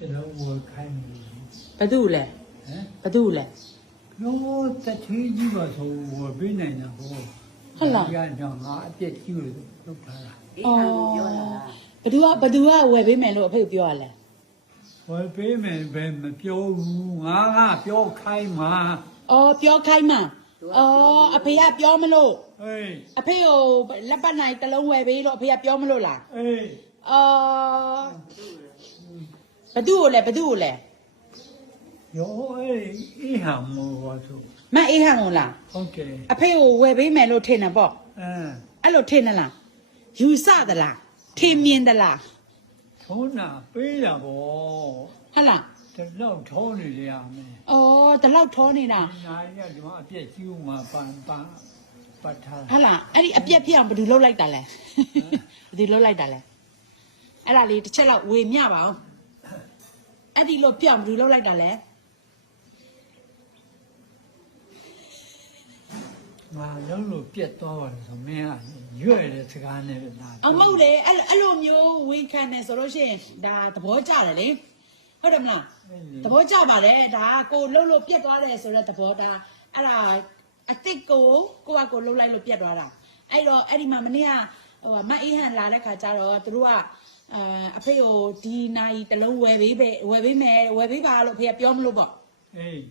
ကျွန်တော်ဝယ်ခိုင်းနေတယ်ဘသူလဲဟမ်ဘသူလဲလို့တထွေးကြီးပါဆိုဝယ်ပေးနိုင်တာဟောဟုတ်လားဒီကတော့ငါအပြက်ကြီးလို့လုပ်ထားတာအေးဟာကိုပြောတာဘသူကဘသူကဝယ်ပေးမယ်လို့အဖေပြောရလဲဝယ်ပေးမယ်ဘယ်မပြောဘူးငါကပြောခိုင်းမှာအော်ပြောခိုင်းမှာအော်အဖေကပြောမလို့အေးအဖေကိုလက်ပတ်နိုင်တစ်လုံးဝယ်ပေးလို့အဖေကပြောမလို့လားအေးအော် ဘသူကိုလဲဘသူကိုလဲရောအေးအေးဟာမောပါဆိုမအေးဟန်ကိုလားဟုတ်တယ်အဖေကိုဝယ်ပေးမယ်လို့ထင်တယ်ပေါ့အဲအဲ့လိုထင်တယ်လားယူဆသလားထင်မြင်သလားထုံးတာပေးတာဗောဟုတ်လားတလောက်ထုံးနေရမယ်အော်ဒီလောက်ထောနေတာနာရီကဒီမှာအပြက်ကြီးဦးမှာပန်ပန်ပတ်ထားဟုတ်လားအဲ့ဒီအပြက်ဖြစ်အောင်ဘယ်သူလှုပ်လိုက်တာလဲဘယ်သူလှုပ်လိုက်တာလဲအဲ့ဒါလေးတစ်ချက်လောက်ဝေမျှပါအောင် အဲ့ဒီလို့ပြောင်းဘယ်သူလှုပ်လိုက်တာလဲငါလုံးလို့ပြက်သွားပါလေဆိုမင်းကရွက်တဲ့စကားနဲ့ပဲလာအမဟုတ်လေအဲ့အဲ့လိုမျိုးဝန်ခံနေဆိုလို့ရှိရင်ဒါသဘောကျတယ်လေဟုတ်တယ်မလားသဘောကျပါတယ်ဒါကိုလှုပ်လို့ပြက်သွားတယ်ဆိုတော့သဘောဒါအဲ့ဒါအစ်စ်ကိုကိုကကိုလှုပ်လိုက်လို့ပြက်သွားတာအဲ့တော့အဲ့ဒီမှာမနေ့ကဟိုမအေးဟန်လာတဲ့ခါကျတော့သူတို့က အာအဖေကိုဒီနိုင်တစ်လုံးဝယ်ပေးပဲဝယ်ပေးမယ်ဝယ်ပေးပါလို့အဖေကပြောမလို့ပေါ့ အေး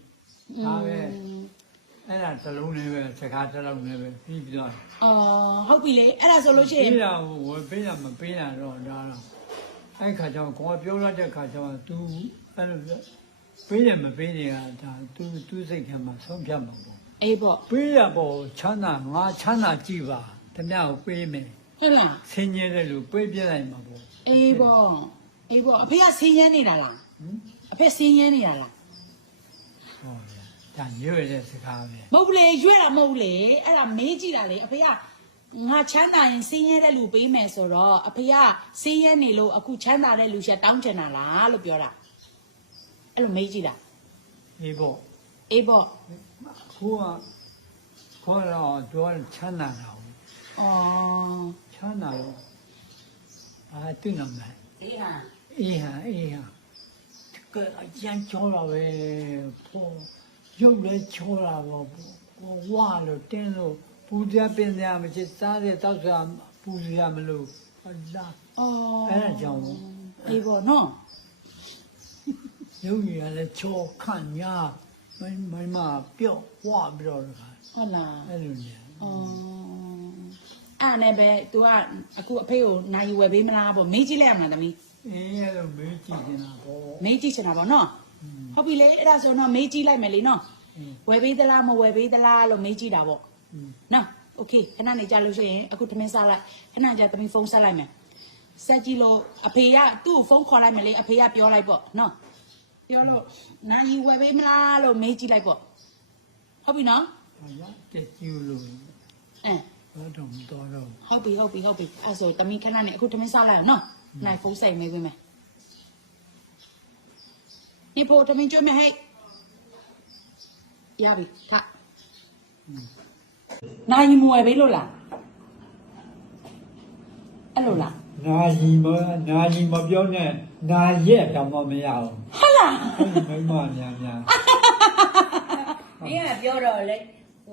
ဒါပဲအဲ့ဒါတစ်လုံးနဲ့ပဲစကားတစ်လုံးနဲ့ပဲပြီးပြီးတော့ အော်ဟုတ်ပြီလေအဲ့ဒါဆိုလို့ရှိရင် ပေးတာကိုဝယ်ပေးတာမပေးတာတော့ဒါတော့အဲ့ခါကျတော့ကိုယ်ပြောလိုက်တဲ့ခါကျတော့ तू အဲ့လိုပေးတယ်မပေးတယ်ကဒါ तू तू စိတ်ထဲမှာဆုံးဖြတ်မှာပေါ့ အေးပေါ့ ပေးရပေါ့ချမ်းသာငါချမ်းသာကြည့်ပါတမကိုပေးမယ် ဟုတ်လား ဆင်းရဲတဲ့လူပေးပြလိုက်မှာပေါ့ အေးပေါ့အေးပေါ့အဖေကဆင်းရဲနေတာလားဟင်အဖေဆင်းရဲနေတာလားဟောရဒါရွက်တဲ့စကားပဲမဟုတ်ဘူးလေရွက်တာမဟုတ်ဘူးလေအဲ့ဒါမေးကြည့်တာလေအဖေကငါချမ်းသာရင်ဆင်းရဲတဲ့လူပေးမယ်ဆိုတော့အဖေကဆင်းရဲနေလို့အခုချမ်းသာတဲ့လူရှာတောင်းချင်တာလားလို့ပြောတာအဲ့လိုမေးကြည့်တာအေးပေါ့အေးပေါ့ခုကခေါ်တော့တော့ချမ်းသာတာအော်ချမ်းသာတော့ အာတူနာမယ်အေးဟာအေးဟာအေးဟာကအကျန်းချောတာပဲပေါ်ရုပ်လည်းချောတာပေါ့ပေါ်ဝါလို့တင်းလို့ပူဇော်ပင်စရာမရှိစားတဲ့တောက်စရာပူဇော်မလို့အလားအော်အဲ့ဒါကြောင့်အေးပေါ့နော်ရုပ်ရည်ကလည်းချောခန့်ညာမင်းမင်းမပြော့ဝါပြီးတော့တခါဟုတ်လားအဲ့လိုနေအော် အဲ့နဲ့ပဲ तू ကအခုအဖေကိုနိုင်ဝယ်ပေးမလားပေါ့မေးကြည့်လိုက်ရမှာသမီး အေးအဲ့လိုမေးကြည့်နေတာပေါ့ မေးကြည့်ချင်တာပေါ့နော်ဟုတ်ပြီလေအဲ့ဒါဆိုတော့မေးကြည့်လိုက်မယ်လေနော် อืม ဝယ်ပေးသလားမဝယ်ပေးသလားလို့မေးကြည့်တာပေါ့ อืม နော်โอเคခဏနေကြလို့ရှိရင်အခုသမင်းစားလိုက်ခဏကြာသမီးဖုန်းဆက်လိုက်မယ်ဆက်ကြည့်လို့အဖေကသူ့ကိုဖုန်းခေါ်လိုက်မယ်လေအဖေကပြောလိုက်ပေါ့နော်ပြောလို့နိုင်ဝယ်ပေးမလားလို့မေးကြည့်လိုက်ပေါ့ဟုတ်ပြီနော် ဘာရတက်ကျူလို့ အဲ ဘာတော့မတော်တော့ဟုတ်ပြီဟုတ်ပြီဟုတ်ပြီအဲ့ဆိုသမီးခဏနေအခုသမင်းစားလိုက်အောင်နော်နိုင်ဖုန်းဆက်မေးပေးမယ်ဒီဖို့သမင်းကြွမယ်ဟဲ့ရပြီထနိုင်မဝယ်ပေးလို့လားအဲ့လိုလားနာရီမနာရီမပြောနဲ့နာရက်တော့မမရအောင်ဟုတ်လားအဲ့ဒီမိမများများမင်းကပြောတော့လေ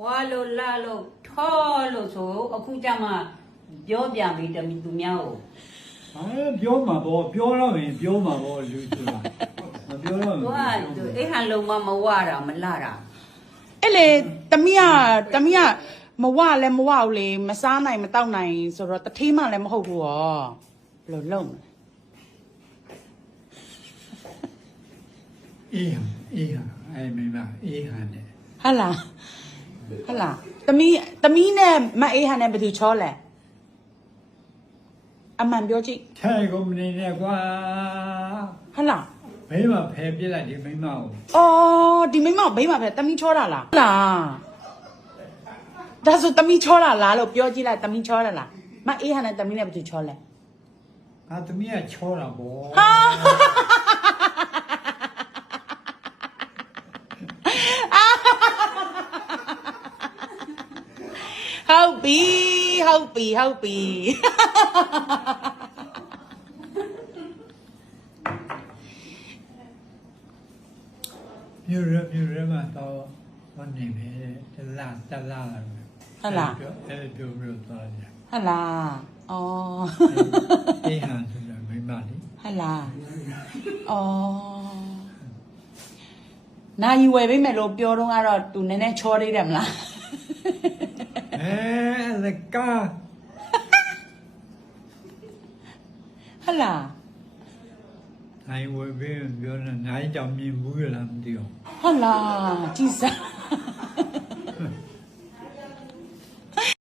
ဝါလို့လာလို့ ထောလို့ဆိုအခုကျမှပြောပြန်ပြီတမီသူများကိုအဲပြောမှာပေါ့ပြောတော့ရင်ပြောမှာပေါ့လူဆိုတာမပြောတော့သူဘူးကသူအိမ်ဟန်လုံးမမဝတာမလာတာအဲ့လေတမီးကတမီးကမဝလည်းမဝဘူးလေမစားနိုင်မတောက်နိုင်ဆိုတော့တထေးမှလည်းမဟုတ်ဘူးရောဘယ်လိုလုပ်မလဲအေးဟာအေးဟာအဲ့မိမအေးဟာနဲ့ဟုတ်လား ဟုတ်လားတမီးတမီးနဲ့မအေးဟန်နဲ့ဘယ်သူချောလဲအမှန်ပြောကြည့်ထဲကုန်မနေနဲ့ကွာဟုတ်လားမိမဖယ်ပြစ်လိုက်ဒီမိမကိုအော်ဒီမိမဘိမပဲတမီးချောတာလားဟုတ်လားဒါဆိုတမီးချောတာလားလို့ပြောကြည့်လိုက်တမီးချောတာလားမအေးဟန်နဲ့တမီးနဲ့ဘယ်သူချောလဲငါသမီးကချောတာပေါ့ဟုတ်ပြီ ဟုတ်ပြီဟုတ်ပြီမြို့ရမြို့ရမှာတော့မနေပဲတလားတလားလာပဲဟုတ်လားပြောအဲ့ပြောပြောသွားတယ်ဟုတ်လားအော်အေးဟန်ဆိုတာမိမလေးဟုတ်လားအော်နိုင်ဝယ်ပေးမယ်လို့ပြောတော့ကတော့သူနည်းနည်းချောသေးတယ်မလားအဲ လကာဟုတ်လားနိုင်ဝယ်ပြီးပြောနေနိုင်ကြောင်မြင်ဘူး